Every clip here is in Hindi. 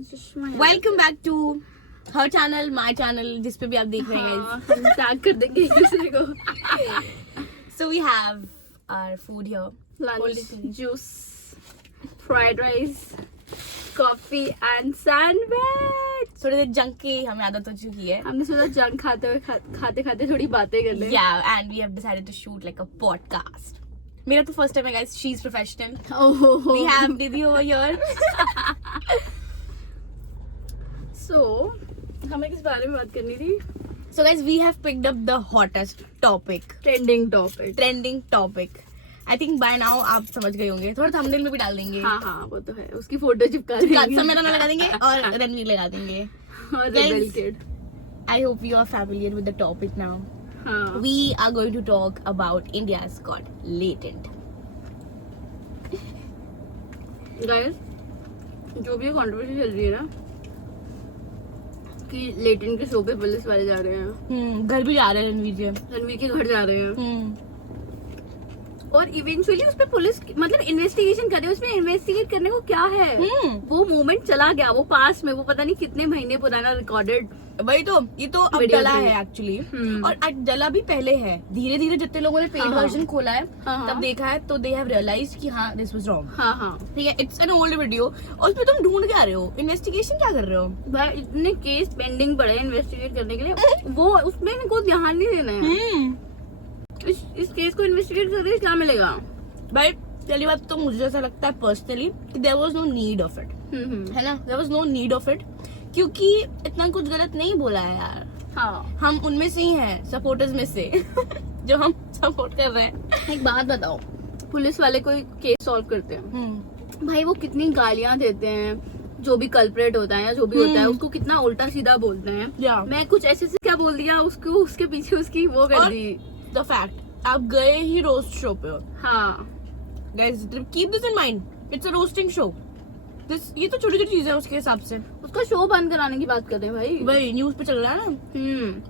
Welcome back to her channel, my channel, जिस पे भी आप देख रहे हैं टैग कर देंगे एक दूसरे को. So we have our food here. Lunch, juice, fried rice, coffee and sandwich. थोड़े देर जंक की हमें आदत हो चुकी है. हमने सोचा जंक खाते खाते थोड़ी बातें कर ले. Yeah, and we have decided to shoot like a podcast. मेरा तो फर्स्ट टाइम है guys. She's professional. Oh. We have Didi over here. So, हमें किस बारे में बात करनी थी? So guys, we have picked up the hottest topic. Trending topic. I think by now आप समझ गए होंगे. थोड़ा thumbnail में भी डाल देंगे. हाँ वो तो है. उसकी फोटो चिपका देंगे. समय लगा देंगे और रणवीर लगा देंगे. Rebel kid. I hope you are familiar with the topic now. हाँ. We are going to talk about India's Got Latent. Guys, जो भी कंट्रोवर्सी चल रही है ना कि लेटेंट के शो पे पुलिस वाले जा रहे हैं. घर भी जा रहे हैं रणवीर जी. रणवीर के घर जा रहे हैं. और इवेंचुअली उस पे पुलिस मतलब इन्वेस्टिगेशन कर रही है. उसमें इन्वेस्टिगेट करने को क्या है? वो मोमेंट चला गया. वो पास में वो पता नहीं कितने महीने पुराना रिकॉर्डेड. वही तो. ये तो अब डला है एक्चुअली. और डला भी पहले है. धीरे धीरे जितने लोगों ने पेड वर्जन खोला है तब देखा है तो दे हैव रियलाइज्ड कि हाँ दिस वाज रॉन्ग. ठीक है. It's an old video. और उसमें तुम ढूंढ क्या रहे हो? इन्वेस्टिगेशन क्या कर रहे हो भाई? इतने केस पेंडिंग पड़े इन्वेस्टिगेट करने के लिए. वो उसमें इनको ध्यान नहीं देना है. इस केस को इन्वेस्टिगेट करके क्या मिलेगा भाई? पहली बात तो मुझे ऐसा लगता है personally there was no need of it. है ना? There was no need of it क्योंकि इतना कुछ गलत नहीं बोला है यार. हाँ. हम उनमें से ही हैं, सपोर्टर्स में से जो हम सपोर्ट कर रहे हैं. एक बात बताओ, पुलिस वाले कोई केस सॉल्व करते हैं भाई, वो कितनी गालियां देते हैं. जो भी कल्प्रेट होता है या जो भी होता है उसको कितना उल्टा सीधा बोलते हैं. मैं कुछ ऐसे से क्या बोल दिया उसको, उसके पीछे उसकी वो कर दी. द फैक्ट आप गए ही रोस्ट शो पे हो. हाँ guys keep this in mind. It's a roasting show. ये तो छोटी छोटी चीजें हैं उसके हिसाब से. उसका शो बंद कराने की बात कर रहे हैं भाई. वही न्यूज पे चल रहा है ना.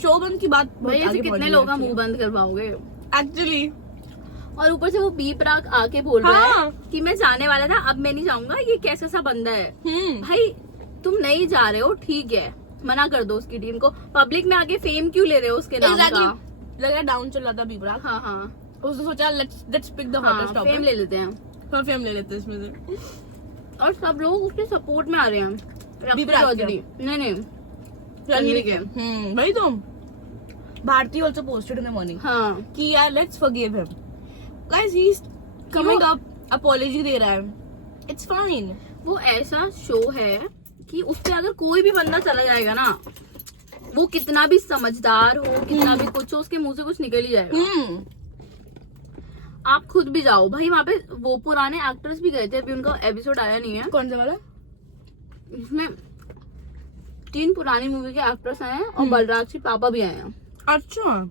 शो बंद की बात भाई. ऐसे कितने लोगों का मुंह बंद करवाओगे एक्चुअली. और ऊपर से वो बीप राग आके बोल रहा है कि मैं जाने वाला था अब मैं नहीं जाऊंगा. ये कैसा सा बंदा है भाई? तुम नहीं जा रहे हो ठीक है, मना कर दो उसकी टीम को. पब्लिक में आके फेम क्यों ले रहे हो उसके नाम का? लग रहा है डाउन चल रहा था बीप राग. हाँ. उसने सोचा let's pick the hottest topic. Fame ले लेते हैं. फेम ले लेते हैं इसमें से. और सब लोग उसके सपोर्ट में आ रहे हैं. नहीं रणवीर के. वही तो. Bharti also posted in the morning कि यार let's forgive him. Guys he is coming up, apology दे रहा है. It's fine. वो ऐसा शो है कि उस पे अगर कोई भी बंदा चला जाएगा ना, वो कितना भी समझदार हो, कितना भी कुछ हो, उसके मुंह से कुछ निकल ही जाएगा. आप खुद भी जाओ भाई. वहाँ पे वो पुराने एक्टर्स भी गए थे. अभी उनका एपिसोड आया नहीं है. कौन सा वाला? इसमें 3 पुरानी मूवी के एक्टर्स आए हैं और बलराज के पापा भी आए हैं. अच्छा.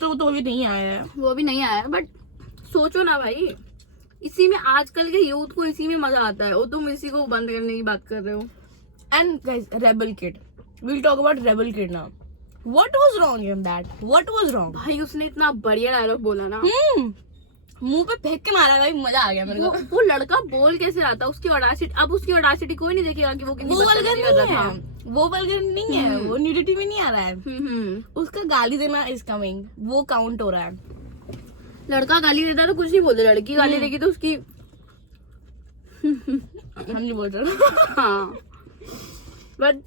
तो वो भी नहीं आया है. वो भी नहीं आया है. बट सोचो ना भाई, इसी में आजकल के यूथ को इसी में मजा आता है. और तुम इसी को बंद करने की बात कर रहे हो. And guys rebel kid, we'll talk about rebel kid now. What was wrong in that? What was wrong? भाई उसने इतना बढ़िया डायलॉग बोला ना. मुंह पे फेंक के मारा भाई. मजा आ गया मेरे को. वो लड़का बोल कैसे रहा था. उसकी ऑडासिटी. अब उसकी ऑडासिटी कोई नहीं देखेगा कि वो कितनी बदतमीजी कर रहा था. वो वल्गर नहीं है. वो न्यूडिटी में नहीं आ रहा है. उसका गाली देना इज कमिंग. वो काउंट हो रहा है. लड़का गाली देता तो कुछ नहीं बोलते. लड़की गाली देगी तो उसकी हम नहीं बोल रहे. हाँ. बट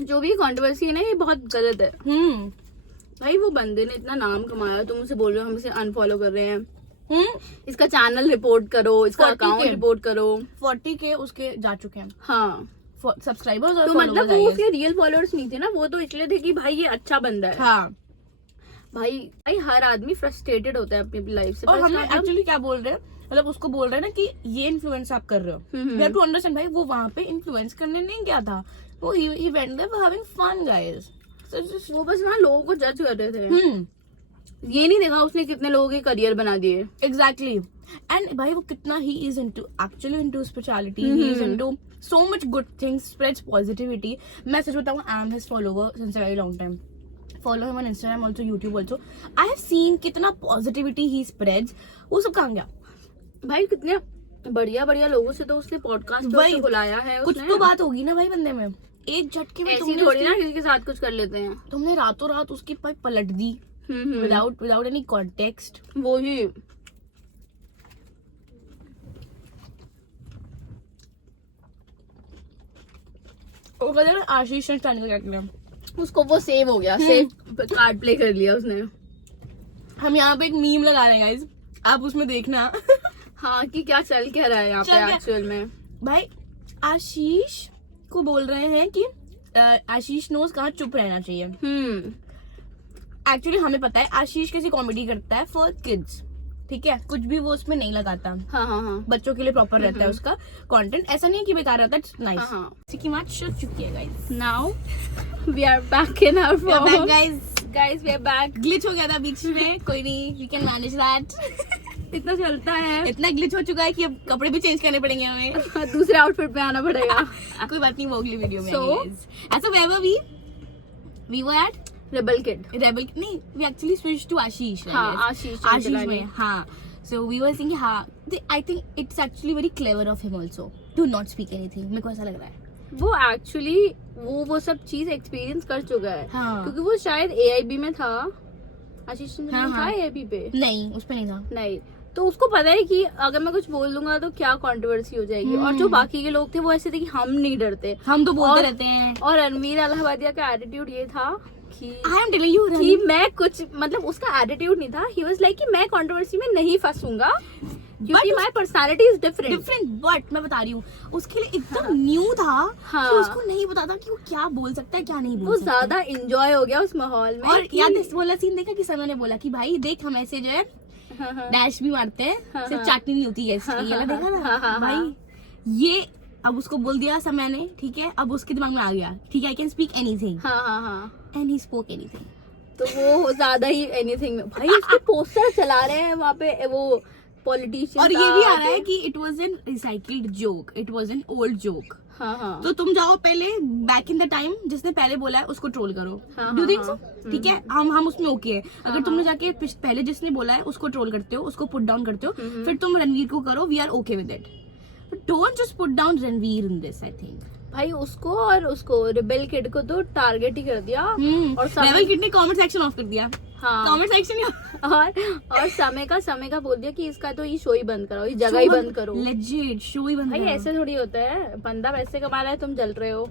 जो भी कंट्रोवर्सी है ना, ये बहुत गलत है. भाई वो बंदे ने इतना नाम कमाया, तुम उसे बोल रहे हो हम इसे अनफॉलो कर रहे हैं. इसका चैनल रिपोर्ट करो, इसका अकाउंट रिपोर्ट करो. 40K उसके जा चुके हैं. हाँ. सब्सक्राइबर्स और तो मतलब वो उसके रियल फॉलोअर्स नहीं थे ना. वो तो इसलिए थे कि भाई ये अच्छा बंदा है. हाँ. भाई हर आदमी फ्रस्ट्रेटेड होता है अपनी लाइफ से. और हम एक्चुअली क्या बोल रहे हैं, मतलब उसको बोल रहे हैं ना कि ये इन्फ्लुएंस आप कर रहे हो. यू हैव टू अंडरस्टैंड भाई वो वहाँ पे इन्फ्लुएंस करने नहीं गया था. वो ही went there for having fun guys. वो बस वहाँ लोगों को जज कर रहे थे. ये नहीं देखा उसने कितने लोगों के करियर बना दिए. एग्जैक्टली. एंड भाई वो कितना he is into actually into spirituality. He is into so much good things, spreads positivity. मैं सच बताऊं, I am his follower since a very long time. follow him on Instagram also, YouTube also. I have seen कितना positivity he spreads. वो सब कहाँ गया भाई? कितने बढ़िया बढ़िया लोगों से तो उसने पॉडकास्ट पे बुलाया है। कुछ तो बात होगी ना भाई बंदे में, एक झटके में ऐसी थोड़ी ना किसी के साथ कुछ कर लेते हैं। तुमने रातों रात उसकी पाइप पलट दी विदाउट एनी कॉन्टेक्स्ट। वो ही आशीष ने स्टैंड क्या किया, उसको वो सेव हो गया, सेव कार्ड प्ले कर लिया उसने। हम यहाँ पे एक मीम लगा रहे हैं गाइस, आप उसमें देखना। हाँ कि क्या चल क्या रहा है यहाँ पे एक्चुअल में। भाई आशीष को बोल रहे हैं कि आशीष नोज कहाँ चुप रहना चाहिए। एक्चुअली हमें पता है आशीष कैसी कॉमेडी करता है फॉर किड्स, ठीक है, कुछ भी वो उसमें नहीं लगाता। हाँ। बच्चों के लिए प्रॉपर रहता है उसका कंटेंट, ऐसा नहीं है कि बेकार रहता है, इट्स नाइस। की मैच शुरू चुकी है guys, now we are back in our form guys, we are back. Glitch हो गया था बीच में, कोई नहीं, वी कैन मैनेज दैट। इतना चलता है, इतना ग्लिच हो चुका है कि अब कपड़े भी चेंज करने पड़ेंगे हमें। दूसरे आउटफिट में आना पड़ेगा। कोई बात नहीं, वो अगली वीडियो में। So, ऐसा we were at rebel kid नहीं, we actually switch to Ashish. हाँ, आशीष में, हाँ। So we were thinking, हाँ, I think it's actually very clever of him also to not speak anything. मेरे को ऐसा लग रहा है वो एक्चुअली वो सब चीज एक्सपीरियंस कर चुका है। हाँ। क्योंकि वो शायद AIB में था, आशीष था AIB पे, नहीं उस पे नहीं था, नहीं, तो उसको पता है कि अगर मैं कुछ बोल दूंगा तो क्या कंट्रोवर्सी हो जाएगी। और जो बाकी के लोग थे वो ऐसे थे कि हम नहीं डरते, हम तो बोलते रहते हैं। और रणवीर अलाहाबादिया का एटीट्यूड ये था कि आई एम टेलिंग यू कि मैं कुछ मतलब उसका एटीट्यूड नहीं था, ही वाज लाइक कि मैं कंट्रोवर्सी में नहीं फंसूंगा क्योंकि my personality is different. But मैं बता रही हूँ उसके लिए एकदम न्यू था। हाँ। कि उसको नहीं पता था कि वो क्या बोल सकता है क्या नहीं बोल वो सकता। ज्यादा एंजॉय हो गया उस माहौल में। और याद है बोला सीन देखा कि समय ने बोला कि भाई देख हम ऐसे जो है डैश भी मारते हैं, सिर्फ चाटनी नहीं होती है इसकी। ये देखा था भाई, ये अब उसको बोल दिया समय ने, ठीक है, अब उसके दिमाग में आ गया, ठीक है, I can speak anything. And he spoke anything. तो वो ज्यादा ही एनीथिंग में भाई उसके पोस्टर चला रहे हैं वहाँ पे वो पॉलिटिशियन। और ये भी आ रहा है कि it was an recycled joke, it was an old joke. तो तुम जाओ पहले बैक इन द टाइम, जिसने पहले बोला है उसको ट्रोल करो। Do think so? ठीक है, हम उसमें ओके है। अगर तुमने जाके पहले जिसने बोला है उसको ट्रोल करते हो, उसको पुट डाउन करते हो, फिर तुम रणवीर को करो, we are okay with it. Don't just put down Ranveer in this, I think. भाई उसको रिबेल किड को तो टारगेट ही कर दिया। और रिबेल किड ने कमेंट सेक्शन ऑफ कर दिया। हाँ। कमेंट सेक्शन और समय का बोल दिया कि इसका तो ये शो ही बंद करो, ये जगह ही बंद करो। लेजिट शो ही बंद भाई ऐसे थोड़ी होता है, बंदा पैसे कमा रहा है, तुम जल रहे हो।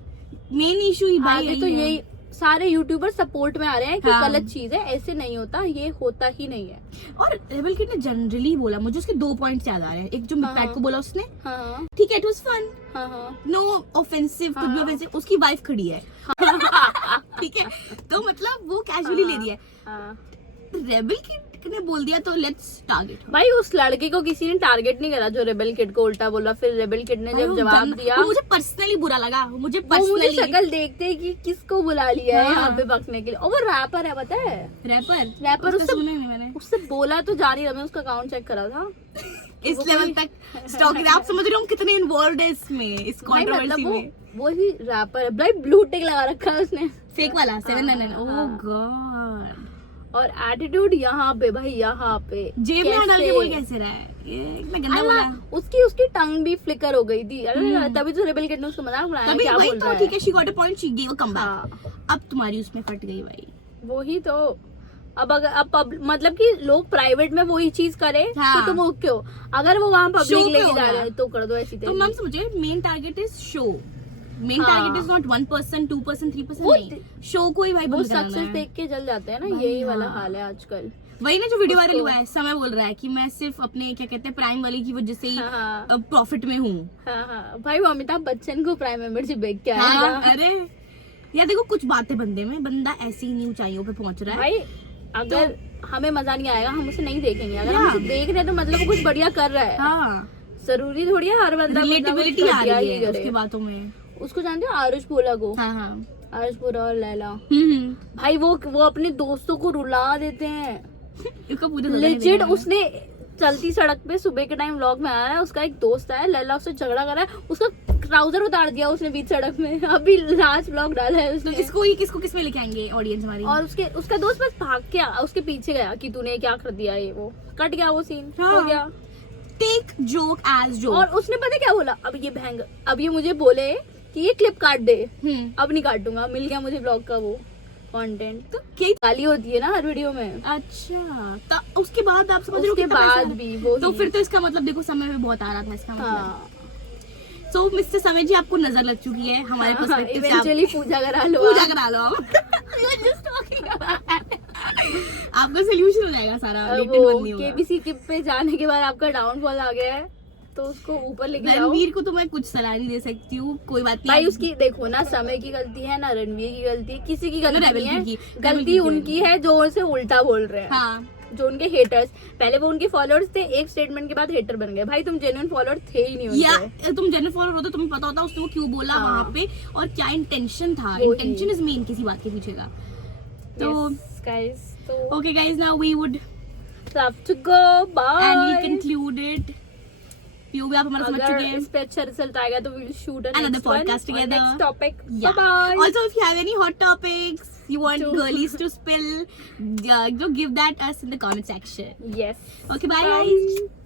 मेन इशू ही भाई तो यही सारे यूट्यूबर सपोर्ट में आ रहे हैं कि गलत चीज है, ऐसे नहीं होता, ये होता ही नहीं है। और रेबल किड ने जनरली बोला, मुझे उसके 2 पॉइंट्स याद आ रहे हैं। एक जो मिकपैट को बोला उसने, ठीक है, it was fun, no offensive, कुछ भी ऑफेंसिव, उसकी वाइफ खड़ी है, ठीक है, तो मतलब वो कैजुअली ले दिया। रेबल किड ने बोल दिया तो लेट्स टारगेट। भाई उस लड़के को किसी ने टारगेट नहीं करा जो रेबल किड को उल्टा बोला। फिर रेबल किड ने जब जवाब दिया, मुझे पर्सनली बुरा लगा। मुझे शक्ल देखते ही कि किसको बुला लिया है यहाँ पे बकने के लिए। और वो रैपर है, पता है, रैपर उससे बोला तो जा नहीं रहा। मैं उसका अकाउंट चेक करा था, इस लेवल तक स्टॉक। आप समझ रहे हो कितने इन्वॉल्वड है इसमें, इस कंट्रोवर्सी में। वो ही रैपर है भाई, ब्लू टिक लगा रखा है उसने, फेक वाला 799। ओह गॉड। और एटीट्यूड यहाँ पे भाई, यहाँ पे जेब में डाल के बोल कैसे रहा है, ये इतना गंदा बोला। उसकी टंग भी फ्लिकर हो गई थी। तभी तो रेबल किड ने उसको मजाक बनाया, क्या बोल रहा है। ठीक है, she got a point, she give a comeback. अब तुम्हारी उसमें फट गई भाई। वही तो, अब मतलब कि लोग प्राइवेट में वही चीज करे तो तुम क्यों, अगर वो वहाँ पब्लिक लेके जा रहे हैं तो कर दो ऐसी। तो मैम समझे, main target is show, main target is not 1%, 2%, 3%, नहीं, शो को ही भाई वो सक्सेस देख के जल जाते हैं ना, यही वाला हाल है आजकल। वही ना जो वीडियो वायरल हुआ है, समय बोल रहा है कि मैं सिर्फ अपने क्या कहते हैं प्राइम वाले की वजह से ही प्रॉफिट में हूँ। भाई वो अमिताभ बच्चन को प्राइम मेंबरशिप बेच के आया। अरे यार देखो, कुछ बातें बंदे में, बंदा ऐसी ही नहीं ऊंचाइयों पे पहुंच रहा है भाई। अगर हमें मजा नहीं आएगा हम उसे नहीं देखेंगे, अगर हम उसे देख रहे हैं तो मतलब वो कुछ बढ़िया कर रहा है। जरूरी थोड़ी है हर बंदा रिलेटेबिलिटी आ रही है उसकी बातों में। उसको जानते हो आरुष भोला को? आरुष भोला और लैला भाई, वो अपने दोस्तों को रुला देते हैं लेजिट। उसने चलती सड़क पे सुबह के टाइम व्लॉग में आया है, उसका एक दोस्त है लैला, उससे झगड़ा कर रहा है, उसका ट्राउजर उतार दिया उसने बीच सड़क में। अभी लास्ट व्लॉग डाला है उसने। किसको किसमें लेके आएंगे ऑडियंस हमारी। और उसका दोस्त बस भाग के उसके पीछे गया कि तूने क्या कर दिया, ये वो कट गया वो सीन, हो गया। Take joke as joke. और उसने पता है क्या बोला, अब ये मुझे बोले कि ये क्लिप काट दे, अब नहीं काटूंगा, मिल गया मुझे ब्लॉग का वो कंटेंट। तो क्या गाली होती है ना हर वीडियो में। अच्छा, तो उसके बाद आप समझ रहे हो उसके कितना बाद पैसा भी है? वो तो ही। फिर तो इसका मतलब देखो समय में बहुत आ रहा था इसका मतलब। हाँ, सो मिस्टर समय जी आपको नजर लग चुकी है हमारे पर्सपेक्टिव से। आप इवेंचुअली पूजा करा लो, पूजा करा लो आप। We were just talking about that. आपका सोल्यूशन हो जाएगा सारा, लेटेड बंद नहीं होगा। केबीसी पे जाने के बाद आपका डाउनफॉल आ गया है तो उसको ऊपर लेके जाओ। रणवीर को तो मैं कुछ सलाह नहीं दे सकती हूँ, कोई बात नहीं। भाई उसकी देखो ना, समय की गलती है ना रणवीर की गलती है, किसी की गलती नहीं है, की गलती उनकी है जो उनसे उल्टा बोल रहे हैं। हाँ, जो उनके हेटर्स, पहले वो उनके फॉलोअर्स थे, एक स्टेटमेंट के बाद हेटर बन गए। भाई तुम जेन्युइन फॉलोअर थे ही नहीं उनके। या तुम जेन्युइन फॉलोअर होते तुम्हें पता होता उसने वो क्यों बोला हाँ। वहाँ पे और क्या इंटेंशन था। वही। इंटेंशन इज मेन किसी बात के पीछे का। तो गाइस, तो okay guys, now we would have to go, bye। And we concluded. View भी आप हमारा समझ चुके हैं। इस पे अच्छा रिजल्ट आएगा तो we'll shoot a Another next one podcast or together. next topic। Yeah. Bye bye। Also, if you have any hot topics you want To- girlies to spill, give that us in the comment section. Yes। Okay, bye guys.